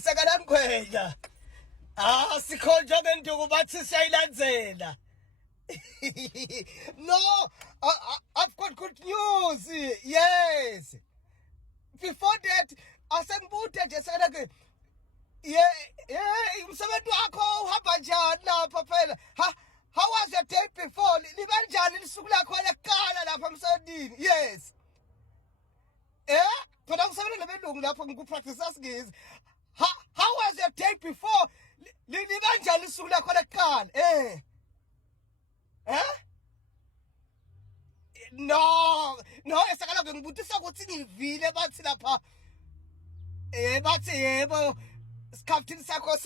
sakala ngwenya. Sikho njengo nduku bathi siyayilandzela. No, I've got good news. Yes. Before that, asengibude nje sakala ke. Umsebenzi wakho uhamba njani lapha phela? How was your day before? Libe njani lisuku lakho lakala lapha emsebenzini? Yes. Phela ngisebenza nebelungu lapho ngikupractice asikizi. How was your day before? Libe njani lisuku lakho lakala? No, esakala ke ngibutisa ukuthi ngivile bathi lapha. Bathi yebo. Sikhaftini sakho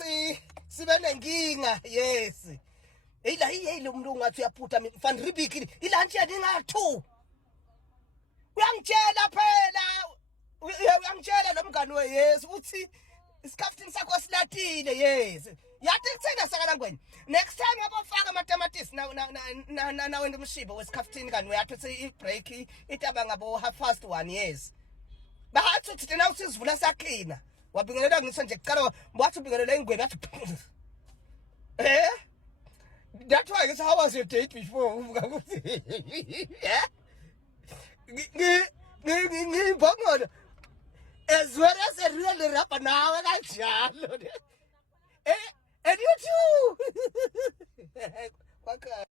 sibe nenkinga. Yes. Lo muntu ungathi uyaphutha mina Van Riebeeck ilunch yadingathu. Uyangitshela phela. Uyangitshela nomngani we yes uthi isikhaftini sakho silatile yes. Yathi kuthena sakala ngwenya. Next time yabafaka amatamatisi na wena umshibo wesikhaftini kani uyathi i-break itaba ngabo 1:30 yes. Bathi uthi thina usivula sakhina. Wabingelela ngise nje kuqala wathi ubingelela ingwenya athi that's why it's how was your date before? Ngibongola as well as a real rapper now kanjalo. And you too.